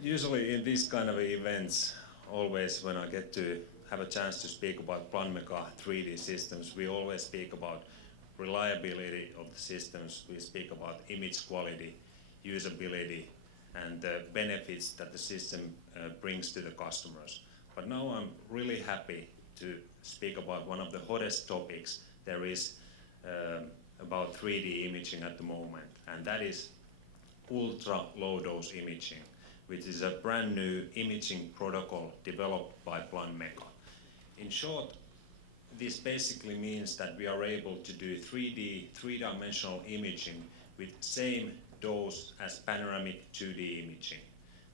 Usually in these kind of events, always when I get to have a chance to speak about Planmeca 3D systems, we always speak about reliability of the systems, we speak about image quality, usability, and the benefits that the system brings to the customers. But now I'm really happy to speak about one of the hottest topics there is about 3D imaging at the moment, and that is ultra low dose imaging, which is a brand new imaging protocol developed by Planmeca. In short, this basically means that we are able to do 3D, three-dimensional imaging with same dose as panoramic 2D imaging.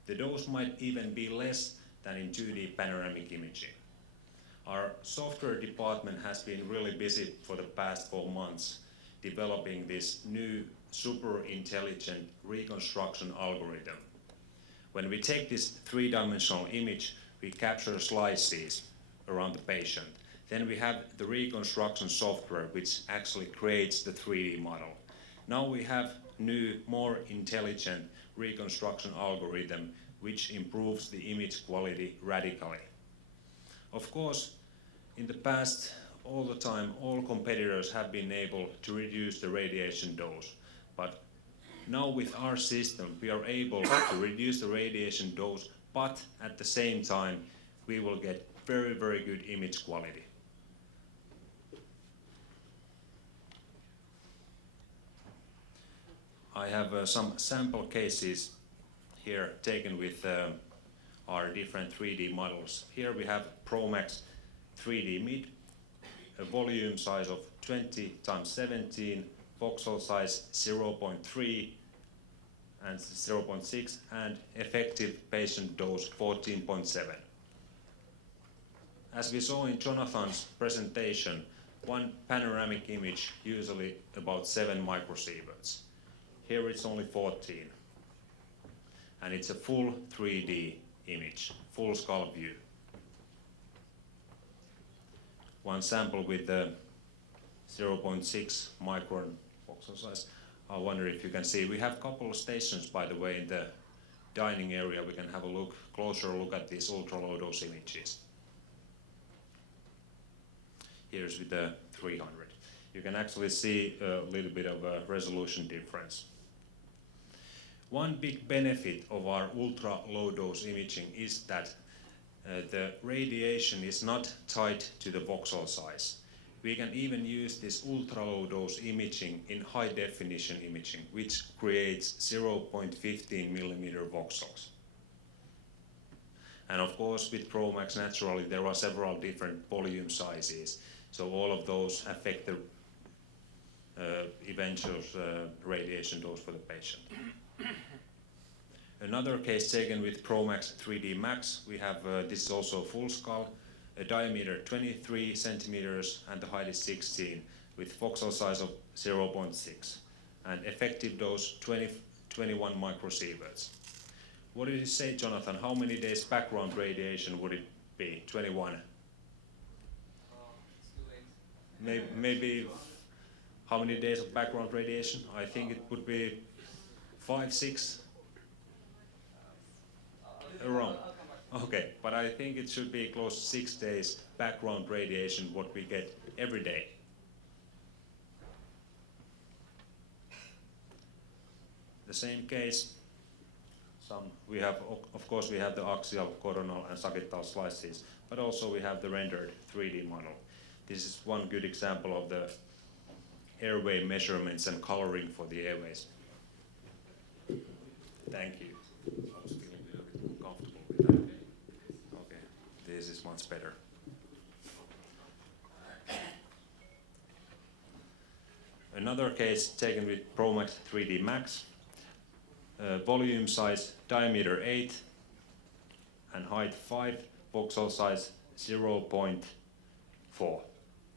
The dose might even be less than in 2D panoramic imaging. Our software department has been really busy for the past 4 months developing this new super intelligent reconstruction algorithm. When we take this three-dimensional image, we capture slices around the patient. Then we have the reconstruction software which actually creates the 3D model. Now we have new, more intelligent reconstruction algorithm which improves the image quality radically. Of course, in the past, all the time, all competitors have been able to reduce the radiation dose. But now with our system, we are able to reduce the radiation dose, but at the same time, we will get very, very good image quality. I have some sample cases here taken with our different 3D models. Here we have ProMax 3D mid, a volume size of 20 × 17, voxel size 0.3 and 0.6, and effective patient dose 14.7. As we saw in Jonathan's presentation, one panoramic image usually about 7 microsieverts. Here it's only 14. And it's a full 3D image, full skull view. One sample with the 0.6 micron voxel size. I wonder if you can see. We have a couple of stations, by the way, in the dining area. We can have a closer look at these ultra low dose images. Here's with the 300. You can actually see a little bit of a resolution difference. One big benefit of our ultra low dose imaging is that the radiation is not tied to the voxel size. We can even use this ultra low dose imaging in high definition imaging, which creates 0.15 millimeter voxels. And of course, with ProMax, naturally, there are several different volume sizes. So all of those affect the eventual radiation dose for the patient. Another case taken with ProMax 3D Max, we have, this is also full skull, a diameter 23 centimeters and the height is 16 with voxel size of 0.6 and effective dose 21 microsieverts. What did you say, Jonathan? How many days background radiation would it be? 21? Maybe how many days of background radiation? I think it would be 5, 6. Around. Okay, but I think it should be close to 6 days background radiation, what we get every day. The same case, we have, of course, we have the axial, coronal, and sagittal slices, but also we have the rendered 3D model. This is one good example of the airway measurements and coloring for the airways. Thank you. I'm still a little bit uncomfortable with that. Okay, this is much better. Another case taken with ProMax 3D Max. Volume size, diameter 8 and height 5, voxel size 0.4.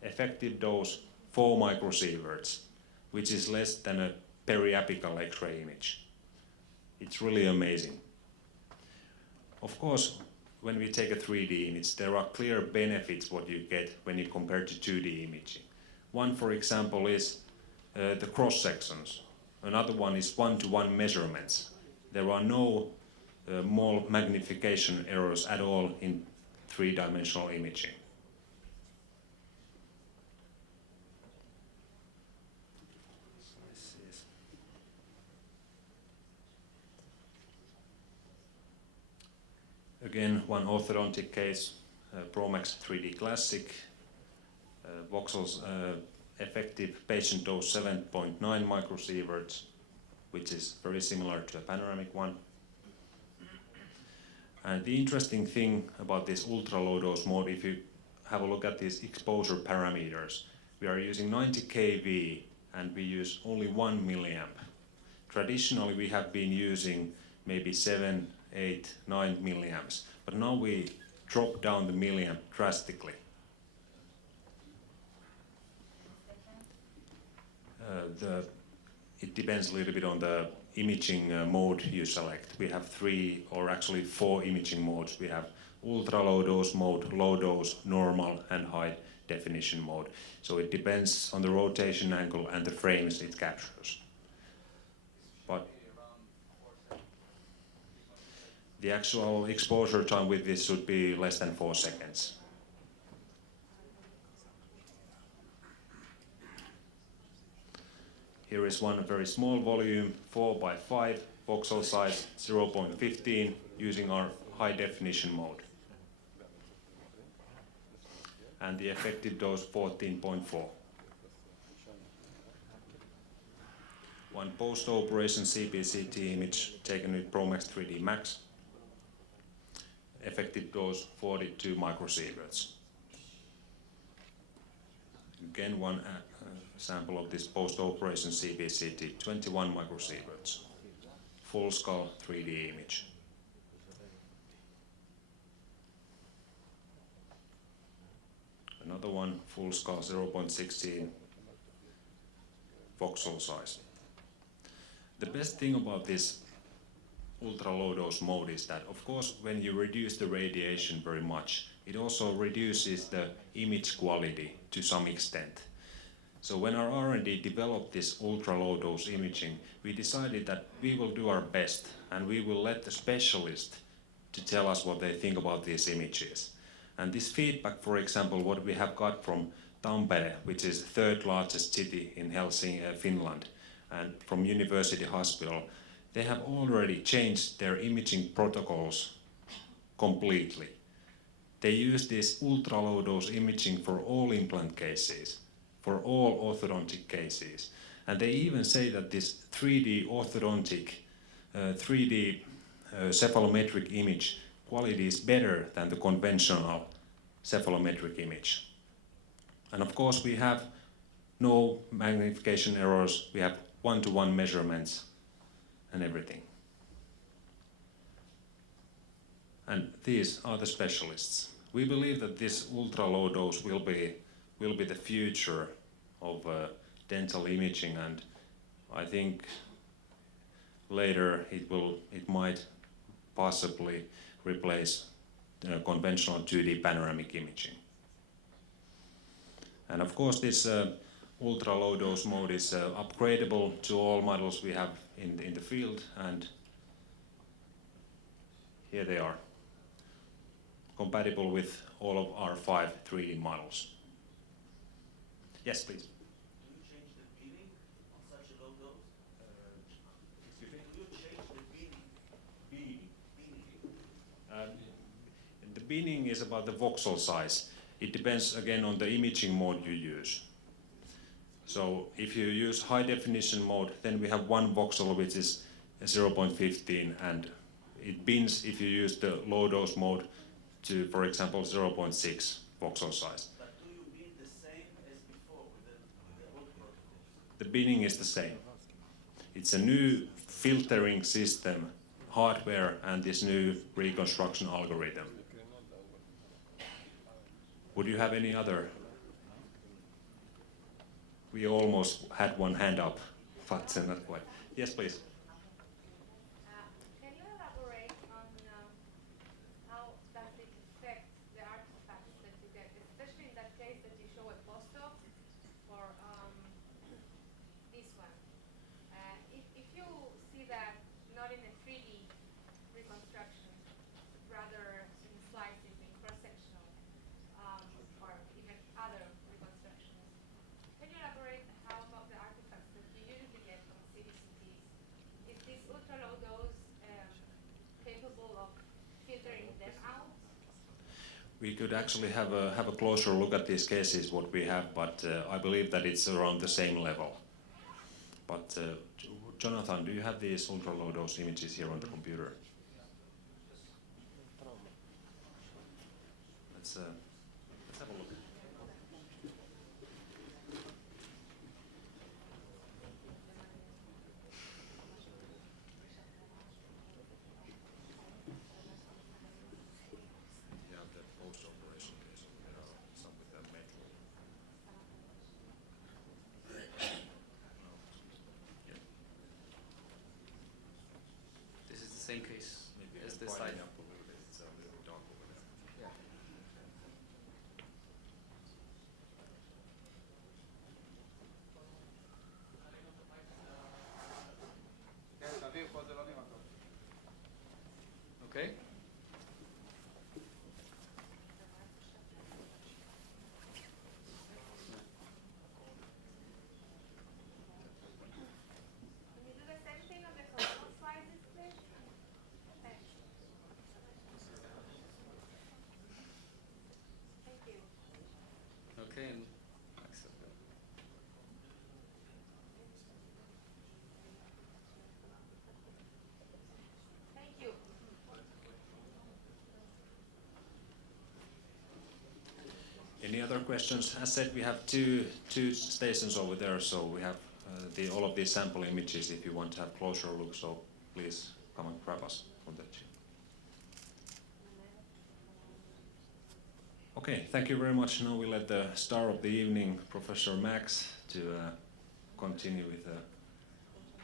Effective dose 4 microsieverts, which is less than a periapical X-ray image. It's really amazing. Of course, when we take a 3D image, there are clear benefits what you get when you compare to 2D imaging. One, for example, is the cross sections. Another one is one-to-one measurements. There are no more magnification errors at all in three-dimensional imaging. Again, one orthodontic case, ProMax 3D Classic, voxels effective patient dose 7.9 microsieverts, which is very similar to a panoramic one. And the interesting thing about this ultra low dose mode, if you have a look at these exposure parameters, we are using 90 kV and we use only 1 milliamp. Traditionally, we have been using maybe 7, 8, 9 milliamps, but now we drop down the milliamp drastically. It depends a little bit on the imaging mode you select. We have 3 or actually 4 imaging modes. We have ultra low dose mode, low dose, normal, and high definition mode. So it depends on the rotation angle and the frames it captures. But the actual exposure time with this should be less than 4 seconds. Here is one very small volume, 4 by 5, voxel size 0.15, using our high definition mode. And the effective dose 14.4. One post-operation CBCT image taken with ProMax 3D Max. Effective dose 42 microsieverts. Again, one sample of this post-operation CBCT, 21 microsieverts. Full skull 3D image. Another one, full skull 0.16 voxel size. The best thing about this ultra low dose mode is that, of course, when you reduce the radiation very much, it also reduces the image quality to some extent. So when our R&D developed this ultra low dose imaging, we decided that we will do our best and we will let the specialist to tell us what they think about these images. And this feedback, for example, what we have got from Tampere, which is the 3rd largest city in Helsinki, Finland, and from University Hospital, they have already changed their imaging protocols completely. They use this ultra low dose imaging for all implant cases, for all orthodontic cases. And they even say that this 3D orthodontic, 3D cephalometric image quality is better than the conventional cephalometric image. And of course we have no magnification errors, we have one-to-one measurements and everything. And these are the specialists. We believe that this ultra low dose will be the future of dental imaging, and I think later it might possibly replace conventional 2D panoramic imaging. And of course this ultra low dose mode is upgradable to all models we have in the field, and here they are, compatible with all of our 5 3D models. Yes, please. Do you change the binning on such a low dose? Excuse me? Do you change the binning? The binning is about the voxel size. It depends again on the imaging mode you use. So if you use high definition mode, then we have one voxel which is 0.15, and it bins if you use the low dose mode to, for example, 0.6 voxel size. But do you bin the same as before with the old protocols? The binning is the same. It's a new filtering system, hardware, and this new reconstruction algorithm. Would you have any other? We almost had one hand up, but not quite. Yes, please. Can you elaborate on how does it affect the artifacts that you get, especially in that case that you show a post-op for this one? If you see that not in a 3D reconstruction, elaborate how about the artifacts that you usually get from CBCTs? Is this ultra low dose capable of filtering them out? We could actually have a closer look at these cases, what we have, but I believe that it's around the same level. But Jonathan, do you have these ultra low dose images here on the computer? Let's have a look. Yeah, the post-operation case, there are some with the metal. This is the same case Maybe as I'm this side. brightening up a little bit. It's a little dark over there. Yeah. Okay. Can you do the same thing on the coronal slices, please? Thanks. Thank you. Okay, and accept that. Thank you. Any other questions? As said, we have two stations over there, so we have all of these sample images if you want to have closer look, so please come and grab us from that. Okay, thank you very much. Now we let the star of the evening, Professor Max, to continue with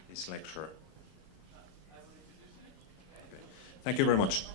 his lecture. Okay. Thank you very much.